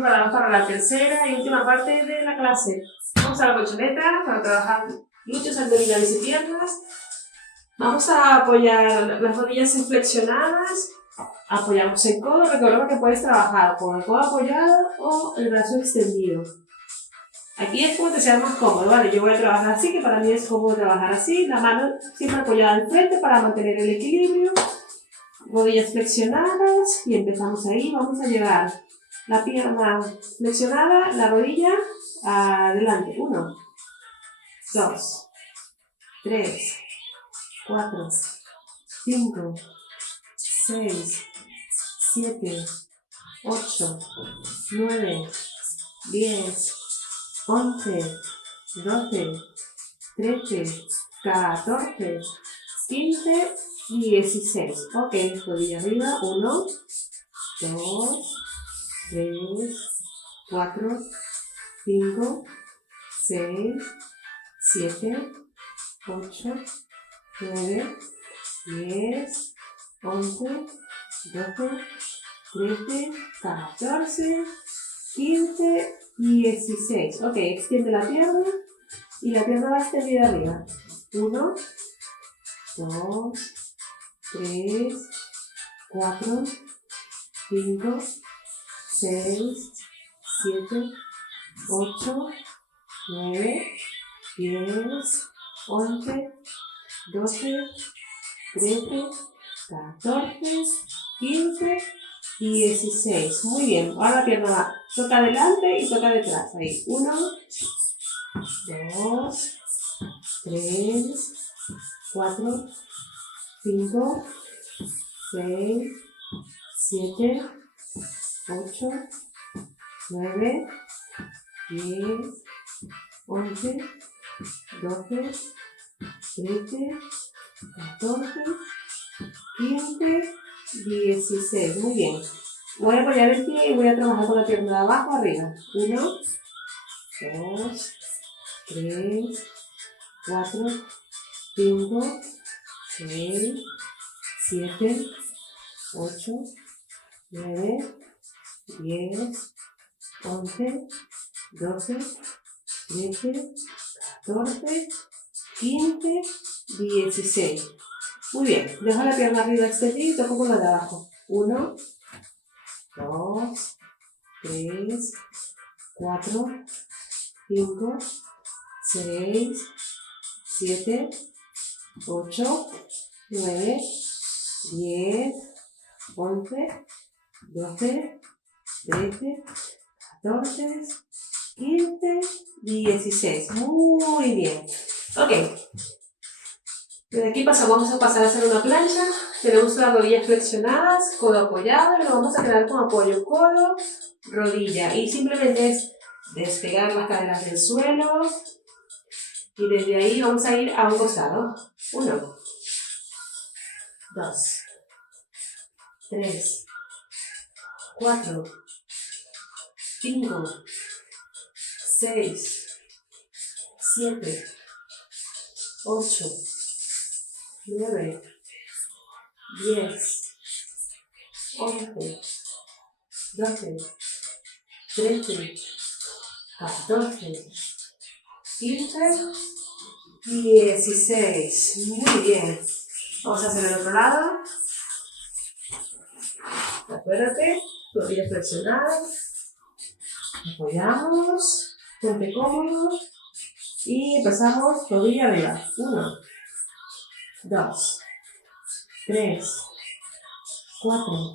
preparados para la tercera y última parte de la clase. Vamos a la colchoneta para trabajar glúteos, abdominales y piernas. Vamos a apoyar las rodillas flexionadas. Apoyamos el codo. Recuerda que puedes trabajar con el codo apoyado o el brazo extendido. Aquí es como te sea más cómodo, ¿vale? Yo voy a trabajar así, que para mí es cómodo trabajar así. La mano siempre apoyada al frente para mantener el equilibrio. Rodillas flexionadas y empezamos ahí. Vamos a llevar la pierna flexionada, la rodilla adelante. 1, 2, 3, 4, 5, 6, 7, 8, 9, 10, 11, 12, 13, 14, 15, 16. Ok, rodilla arriba. 1, 2, 3, 4, 5, 6, 7, 8, 9, 10, 11, 12, 13, 14, 15, 16. Ok, extiende la pierna y la pierna va extendida arriba. 1, 2, 3, 4, 5, 6, 7, 8, 9, 10, 11, 12, 13, 14, 15, 16. Muy bien. Ahora la pierna va. Toca adelante y toca detrás. Ahí. 1, 2, 3, 4, 5, 6, 7, 8, 9, 10, 11, 12, 13, 14, 15, 16. Muy bien. Voy a apoyar el pie y voy a trabajar con la pierna de abajo arriba. 1, 2, 3, 4, 5, 6, 7, 8, 9, 10, 11, 12, 13, 14, 15, 16. Muy bien, dejo la pierna arriba extendida y toco con la de abajo. 1, 2, 3, 4, 5, 6, 7, 8, 9, 10, 11, 12, 13, 14, 15, 16. Muy bien. Ok. Desde aquí vamos a pasar a hacer una plancha. Tenemos las rodillas flexionadas, codo apoyado, y lo vamos a quedar con apoyo codo, rodilla. Y simplemente es despegar las caderas del suelo. Y desde ahí vamos a ir a un costado. 1, 2, 3, 4, 5, 6, 7, 8, 9, 10, 11, 12, 13, 14, 15, 16. Muy bien. Vamos a hacer el otro lado. Acuérdate, rodillas flexionadas. Apoyamos, ponte cómodo. Y empezamos rodilla arriba. 1, 2, 3, 4,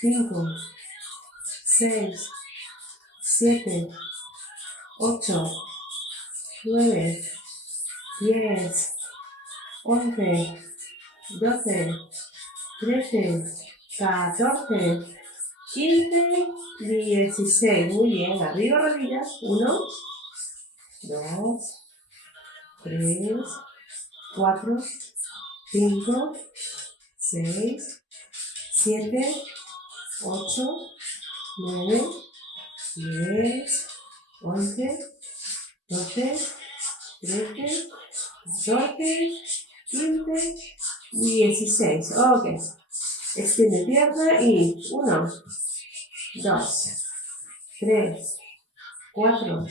5, 6, 7, 8, 9, 10, 11, 12, 13, 14, 15, 16. Muy bien. Arriba rodillas. 1, 2, 3, 4, 5, 6, 7, 8, 9, 10, 11, 12, 13, 14, 15, 16. Ok. Extiende pierna y 1, 2, 3, 4,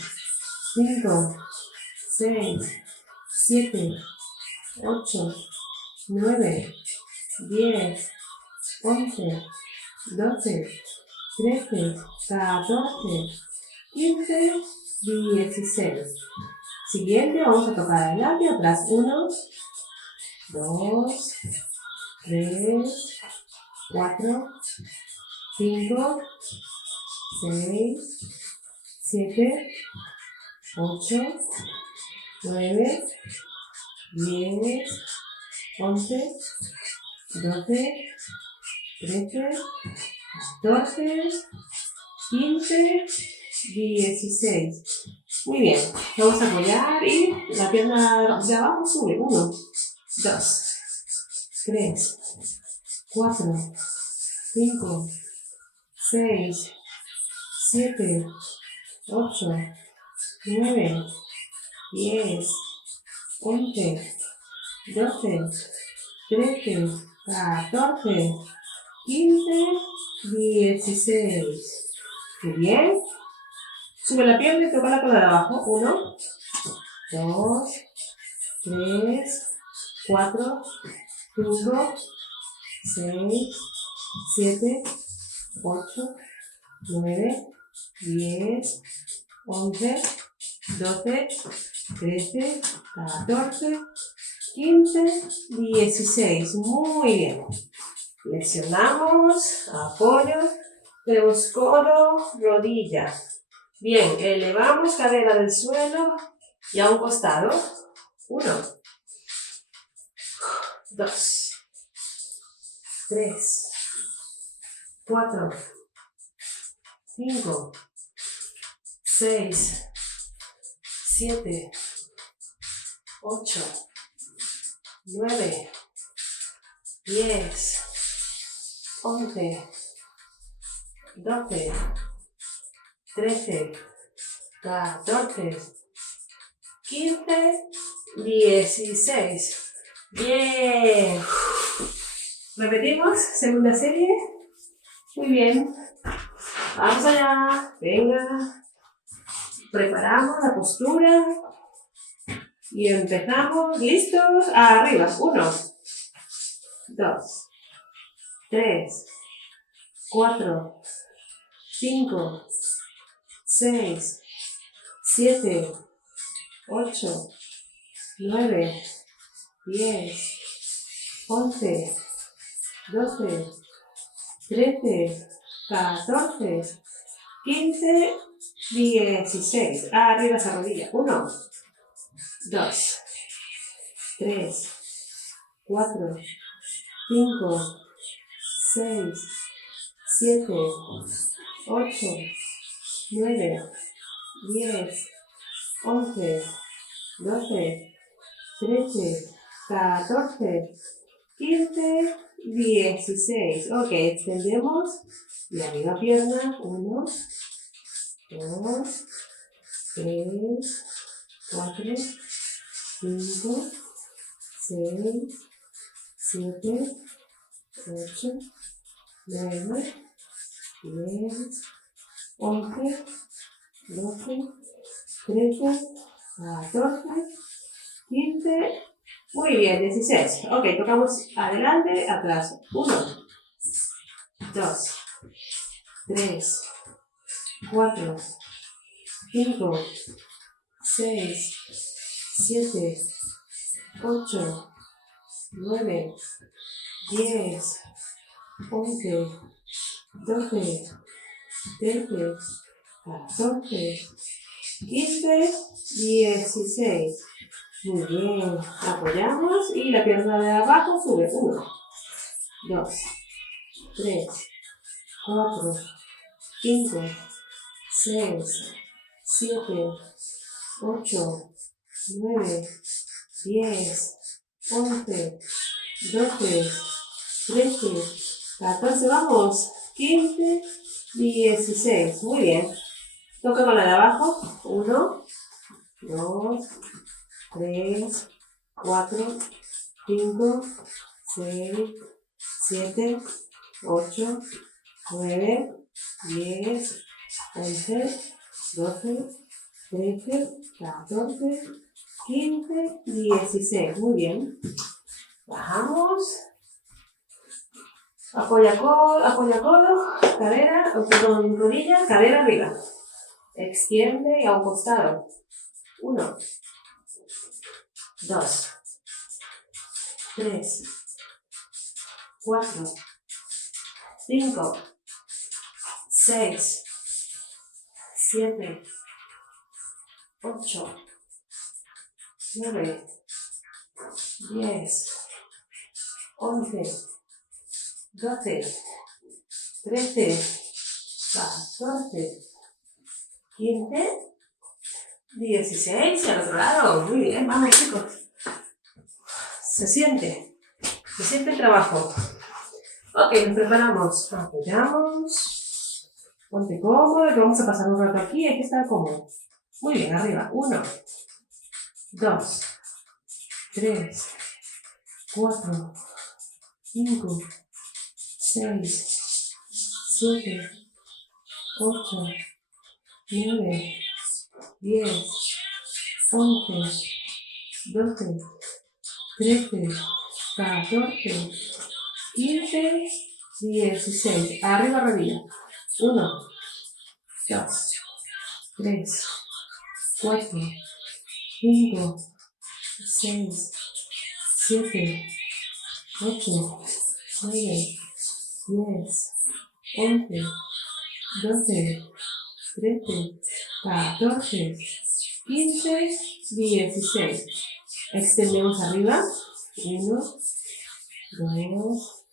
5, 6, 7, 8, 9, 10, 11, 12, 13, 14, 15, 16. Siguiente, vamos a tocar adelante y atrás. 1, 2, 3, 4, 5, 6, 7, 8, 9, 10, 11, 12, 13, 14, 15, 16. Muy bien, vamos a apoyar y la pierna de abajo sube. 1, 2, 3, 4, 5, 6, 7, 8, 9, 10, 11, 12, 13, 14, 15, 16. Muy bien. Sube la pierna y toca la cola de abajo. 1, 2, 3, 4, 5, 6, 7, 8, 9, 10, 11, 12, 13, 14, 15, 16. Muy bien. Flexionamos, apoyo, tenemos codo, rodilla. Bien, elevamos cadera del suelo y a un costado. 1, 2, 3, 4, 5, 6, 7, 8, 9, 10, 11, 12, 13, 14, 15, 16. Bien. Repetimos, segunda serie. Muy bien. Vamos allá. Venga. Preparamos la postura. Y empezamos. ¿Listos? Arriba. 1, 2, 3, 4, 5, 6, 7, 8, 9, 10, 11, 12, 13, 14, 15, 16. Arriba esa rodilla. 1, 2, 3, 4, 5, 6, 7, 8, 9, 10, 11, 12, 13, 14, 15, 16. Ok, extendemos y arriba pierna. 1, 2, 3, 4, 5, 6, 7, 8, 9, 10, 11, 12, 13, 14, 15. Muy bien, 16. Ok, tocamos adelante, atrás. 1, 2, 3, 4, 5, 6, 7, 8, 9, 10, 11, 12, 13, 14, 15, 16. Muy bien. Apoyamos y la pierna de abajo sube. 1, 2, 3, 4, 5, 6, 7, 8, 9, 10, 11, 12, 13, 14, vamos, 15, 16. Muy bien. Toca con la de abajo. 1, 2, 3, 4, 5, 6, 7, 8, 9, 10, 11, 12, 13, 14, 15, 16. Muy bien. Bajamos. Apoya codo, cadera, perdón, rodilla, cadera arriba. Extiende y a un costado. 1, 2, 3, 4, 5, 6, 7, 8, 9, 10, 11, 12, 13, 14, 15, 16 y al otro lado. Muy bien, vamos chicos. Se siente el trabajo. Ok, nos preparamos. Apoyamos. Ponte cómodo, que vamos a pasar un rato aquí. Hay que estar cómodo. Muy bien, arriba. 1, 2, 3, 4, 5, 6, 7, 8, 9, 10, 11, 12, 13, 14, 15, 16. Arriba rodilla. 1, 2, 3, 4, 5, 6, 7, 8, 9, 10, 11, 12, 13, 14, 15, 16. Extendemos arriba. 1, 2,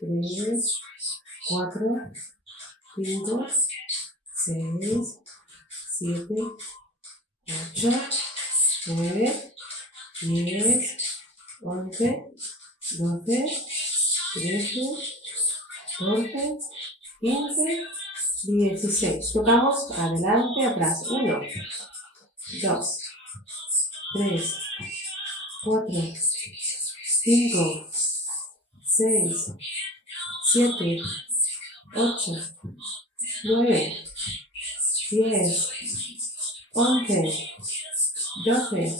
3, 4, 5, 6, 7, 8, 9, 10, 11, 12, 13, 14, 15, 16. Tocamos adelante, atrás. 1, 2, 3, 4, 5, 6, 7, 8, 9, 10, 11, 12,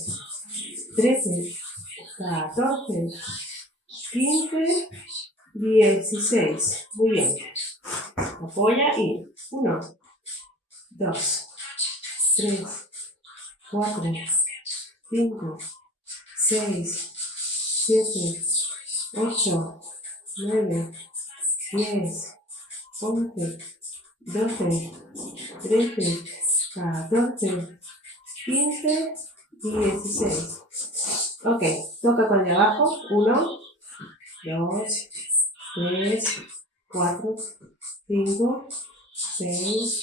13, 14, 15, 16. Muy bien. Apoya y 1, 2, 3, 4, 5, 6, 7, 8, 9, 10, 11, 12, 13, 14, 15, 16. Ok, toca con el de abajo. 1, 2, 3, 4, 5, 6,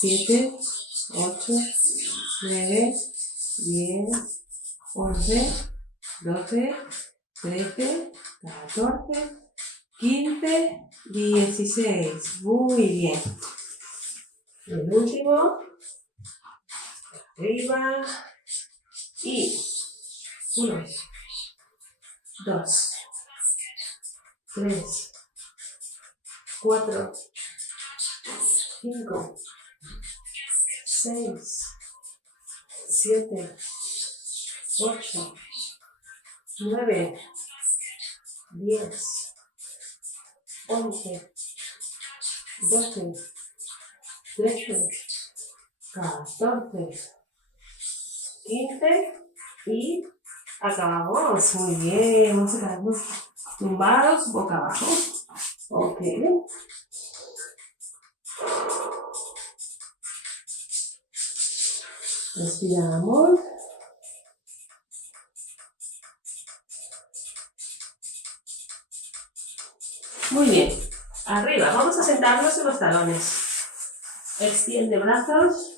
7, 8, 9, 10, 11, 12, 13, 14, 15, 16. Muy bien. El último. Arriba. Y 1, 2, 3, 4, 5, 6, 7, 8, 9, 10, 11, 12, 13, 14, 15 y acabamos. Muy bien, vamos a quedarnos tumbados boca abajo. Ok. Respiramos. Muy bien. Arriba, vamos a sentarnos en los talones. Extiende brazos.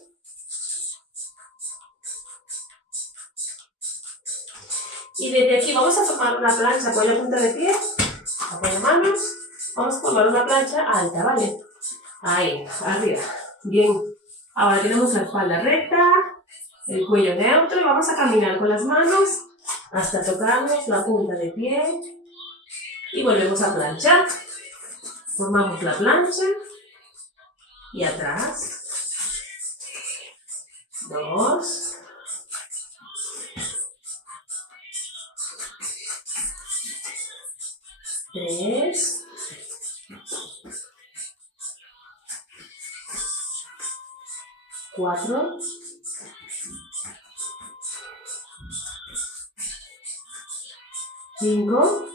Y desde aquí vamos a formar una plancha. Apoya punta de pie. Apoya manos. Vamos a formar una plancha alta, ¿vale? Ahí, arriba. Bien. Ahora tenemos la espalda recta, el cuello neutro y vamos a caminar con las manos hasta tocarnos la punta de pie y volvemos a planchar. Formamos la plancha y atrás 2, 3, 4, 5,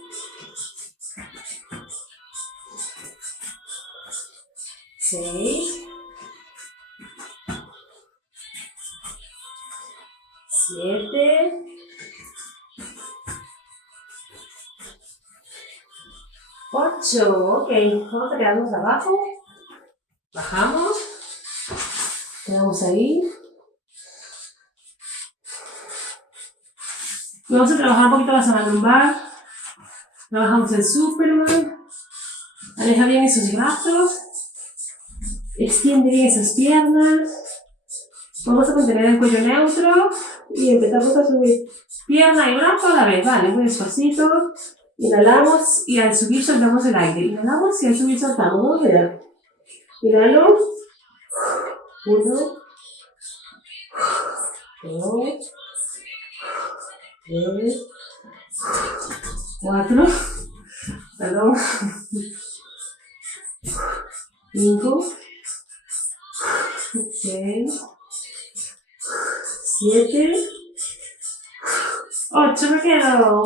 6, 7, 8. Ok, vamos a quedarnos abajo. Bajamos. Quedamos ahí. Y vamos a trabajar un poquito la zona lumbar. Trabajamos el Superman. Aleja bien esos brazos. Extiende bien esas piernas. Vamos a mantener el cuello neutro. Y empezamos a subir pierna y brazo a la vez. Vale, muy despacito. Inhalamos y al subir soltamos el aire. Inhalamos y al subir soltamos. Vamos allá. Inhalo. 1, 2, 3, 4, perdón, 5, 6, 7, 8, me quedo.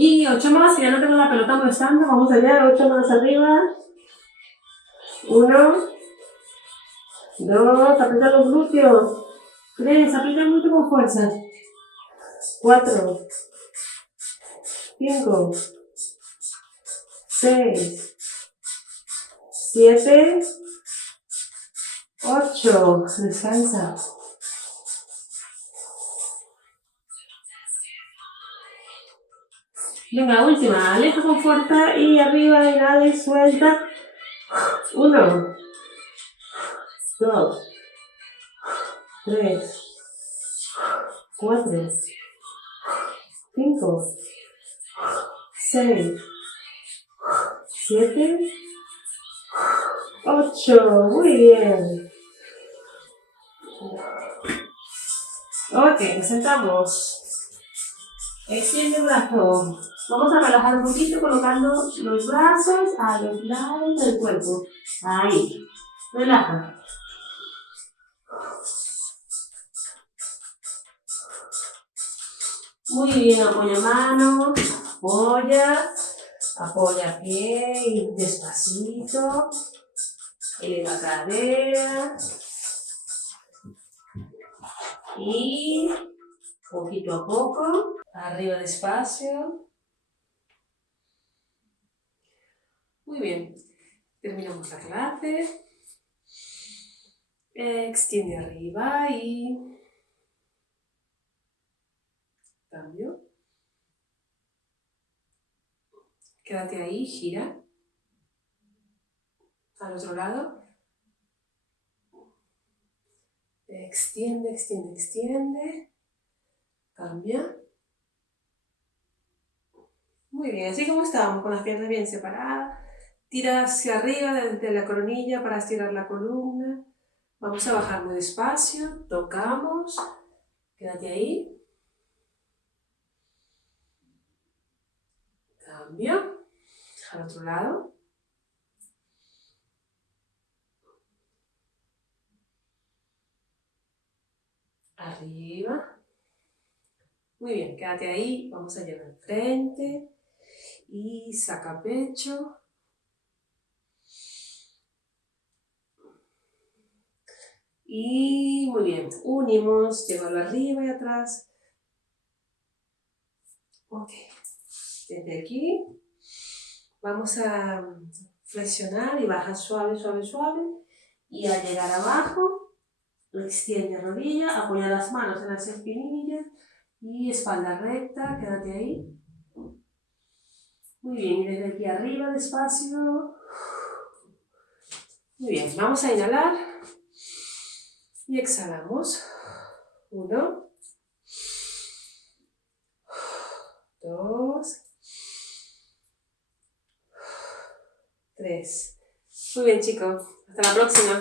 Y 8 más, ya no tengo la pelota molestando, vamos allá, 8 más arriba. 1, 2, aprieta los glúteos. 3, aprieta el glúteo con fuerza. 4, 5, 6, 7, 8. Descansa. Venga, última. Aleja con fuerza y arriba, inhala y suelta. 1, 2, 3, 4, 5, 6, 7, 8. Muy bien. Ok, nos sentamos. Extiende el brazo. Vamos a relajar un poquito colocando los brazos a los lados del cuerpo. Ahí. Relaja. Muy bien, apoya mano, apoya pie y despacito. Eleva cadera. Y poquito a poco, arriba despacio. Muy bien, terminamos la clase. Extiende arriba y cambio. Quédate ahí, gira. Al otro lado. Extiende, extiende, extiende. Cambia. Muy bien, así como estábamos, con las piernas bien separadas. Tira hacia arriba desde la coronilla para estirar la columna. Vamos a bajar muy despacio. Tocamos. Quédate ahí. Cambio. Al otro lado. Arriba. Muy bien, quédate ahí. Vamos a llevar frente. Y saca pecho. Y muy bien, unimos, llévalo arriba y atrás. Ok, desde aquí vamos a flexionar y bajar suave, suave, suave. Y al llegar abajo, extiende rodilla, apoya las manos en las espinillas y espalda recta, quédate ahí. Muy bien, y desde aquí arriba, despacio. Muy bien, vamos a inhalar y exhalamos. 1, 2, 3, Muy bien, chicos. Hasta la próxima.